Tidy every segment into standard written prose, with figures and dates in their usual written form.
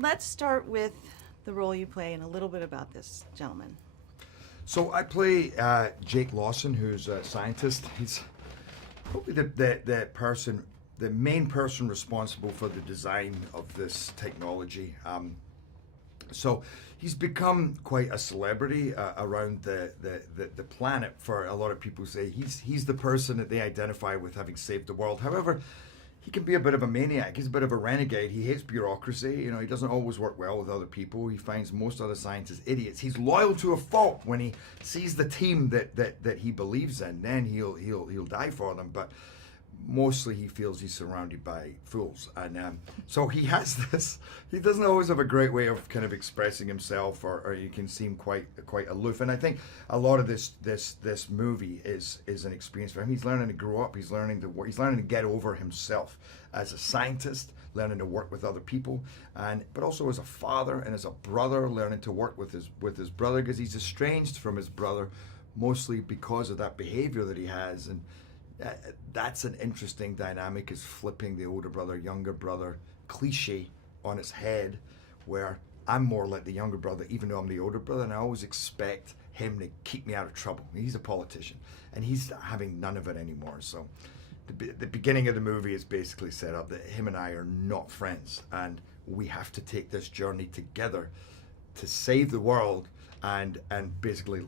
Let's start with the role you play and a little bit about this gentleman. So I play Jake Lawson, who's a scientist. He's probably the main person responsible for the design of this technology. So he's become quite a celebrity around the planet. For a lot of people, say he's the person that they identify with having saved the world. However, he can be a bit of a maniac. He's a bit of a renegade. He hates bureaucracy. You know, he doesn't always work well with other people. He finds most other scientists idiots. He's loyal to a fault when he sees the team that he believes in. Then he'll die for them. But mostly he feels he's surrounded by fools, and so he has this. He doesn't always have a great way of kind of expressing himself, or you can seem quite aloof. And I think a lot of this movie is an experience for him. He's learning to grow up. He's learning to work. He's learning to get over himself as a scientist, learning to work with other people, but also as a father and as a brother, learning to work with his brother, because he's estranged from his brother, mostly because of that behavior that he has. And that's an interesting dynamic, is flipping the older brother, younger brother cliche on its head, where I'm more like the younger brother, even though I'm the older brother, and I always expect him to keep me out of trouble. He's a politician, and he's having none of it anymore. So the beginning of the movie is basically set up that him and I are not friends, and we have to take this journey together to save the world and basically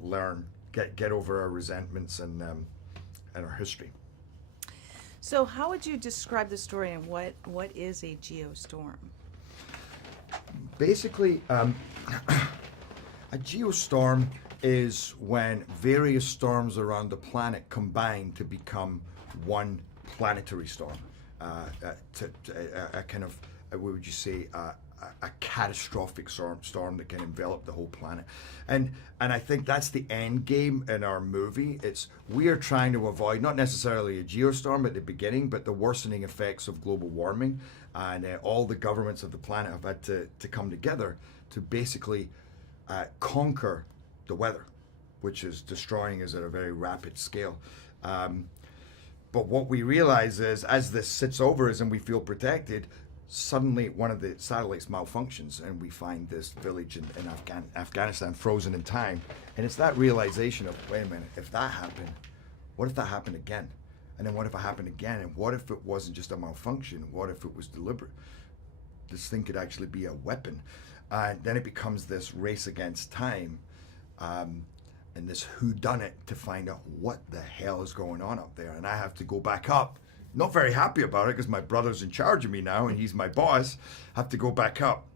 get over our resentments and our history. So how would you describe the story, and what is a geostorm? Basically, a geostorm is when various storms around the planet combine to become one planetary storm. A kind of, what would you say, a catastrophic storm that can envelop the whole planet. And I think that's the end game in our movie. We are trying to avoid not necessarily a geostorm at the beginning, but the worsening effects of global warming. And all the governments of the planet have had to come together to basically conquer the weather, which is destroying us at a very rapid scale. But what we realize is, as this sits over us and we feel protected, suddenly one of the satellites malfunctions, and we find this village in Afghanistan frozen in time. And it's that realization of, wait a minute, if that happened, what if that happened again? And then what if it happened again? And what if it wasn't just a malfunction? What if it was deliberate? This thing could actually be a weapon. And then it becomes this race against time, and this whodunit to find out what the hell is going on up there. And I have to go back up. Not very happy about it, because my brother's in charge of me now and he's my boss. Have to go back up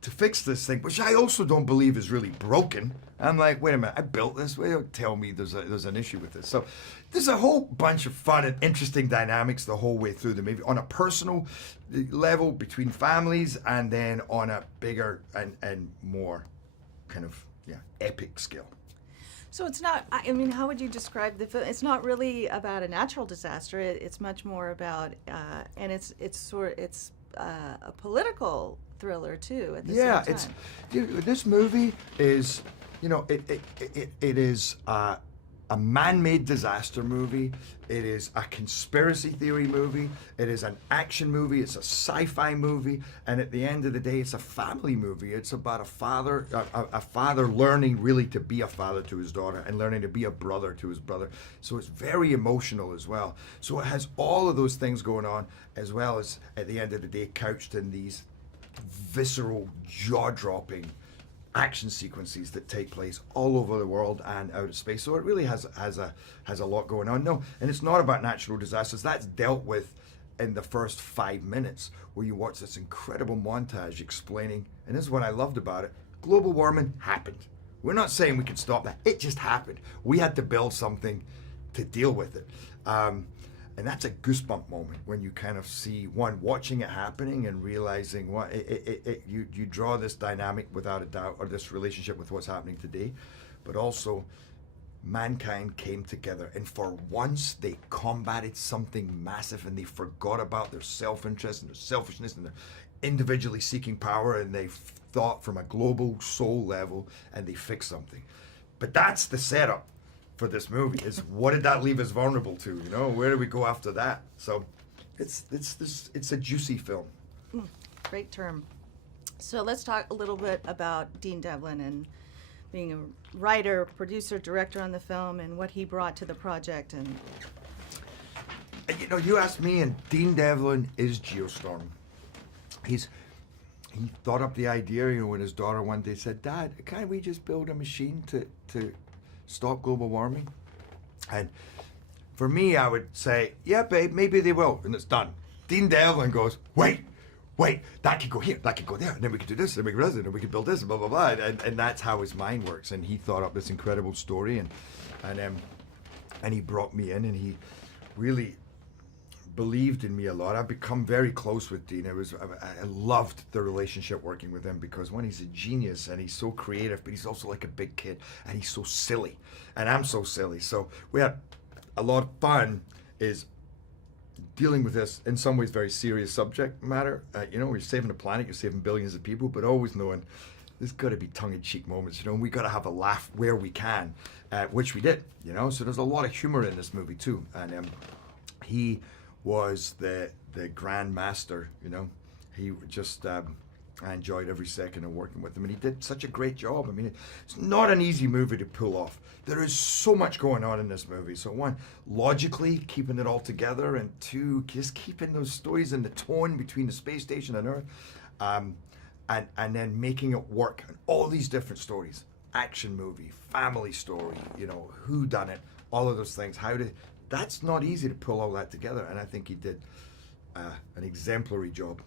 to fix this thing, which I also don't believe is really broken. I'm like, wait a minute, I built this. Well, don't tell me there's an issue with this. So there's a whole bunch of fun and interesting dynamics the whole way through the movie, on a personal level between families, and then on a bigger and more kind of epic scale. So it's not, I mean, how would you describe the film? It's not really about a natural disaster. It's much more about, and it's a political thriller too at the same time. This movie is, it is a man-made disaster movie. It is a conspiracy theory movie. It is an action movie. It's a sci-fi movie. And at the end of the day, it's a family movie. It's about a father learning really to be a father to his daughter, and learning to be a brother to his brother. So it's very emotional as well. So it has all of those things going on, as well as, at the end of the day, couched in these visceral, jaw-dropping action sequences that take place all over the world and out of space. So it really has a lot going on. No, and it's not about natural disasters. That's dealt with in the first 5 minutes, where you watch this incredible montage explaining, and this is what I loved about it, global warming happened. We're not saying we can stop that. It just happened. We had to build something to deal with it. And that's a goosebump moment when you kind of see, one, watching it happening and realizing what you draw this dynamic without a doubt, or this relationship with what's happening today, but also mankind came together, and for once they combated something massive, and they forgot about their self-interest and their selfishness and their individually seeking power, and they thought from a global soul level, and they fixed something. But that's the setup for this movie, is what did that leave us vulnerable to? Where do we go after that? So it's a juicy film. Great term. So let's talk a little bit about Dean Devlin and being a writer, producer, director on the film, and what he brought to the project. And You know, you asked me, and Dean Devlin is Geostorm. He thought up the idea, you know, when his daughter one day said, "Dad, can't we just build a machine to stop global warming?" And for me, I would say, "Yeah, babe, maybe they will," and it's done. Dean Devlin goes, "Wait, that could go here, that could go there, and then we could do this, and we could do this, and we could build this, and blah, blah, blah." And that's how his mind works. And he thought up this incredible story, and he brought me in, and he really believed in me a lot. I've become very close with Dean. I loved the relationship working with him because, one, he's a genius and he's so creative, but he's also like a big kid, and he's so silly, and I'm so silly. So we had a lot of fun is dealing with this, in some ways, very serious subject matter. You know, you're saving the planet, you're saving billions of people, but always knowing there's got to be tongue-in-cheek moments, you know, and we got to have a laugh where we can, which we did, you know. So there's a lot of humor in this movie too, and he was the grand master, you know. He just, I enjoyed every second of working with him, and he did such a great job. I mean, it's not an easy movie to pull off. There is so much going on in this movie. So one, logically keeping it all together, and two, just keeping those stories and the tone between the space station and Earth, and then making it work. And all these different stories, action movie, family story, you know, who done it, all of those things. That's not easy to pull all that together, and I think he did an exemplary job.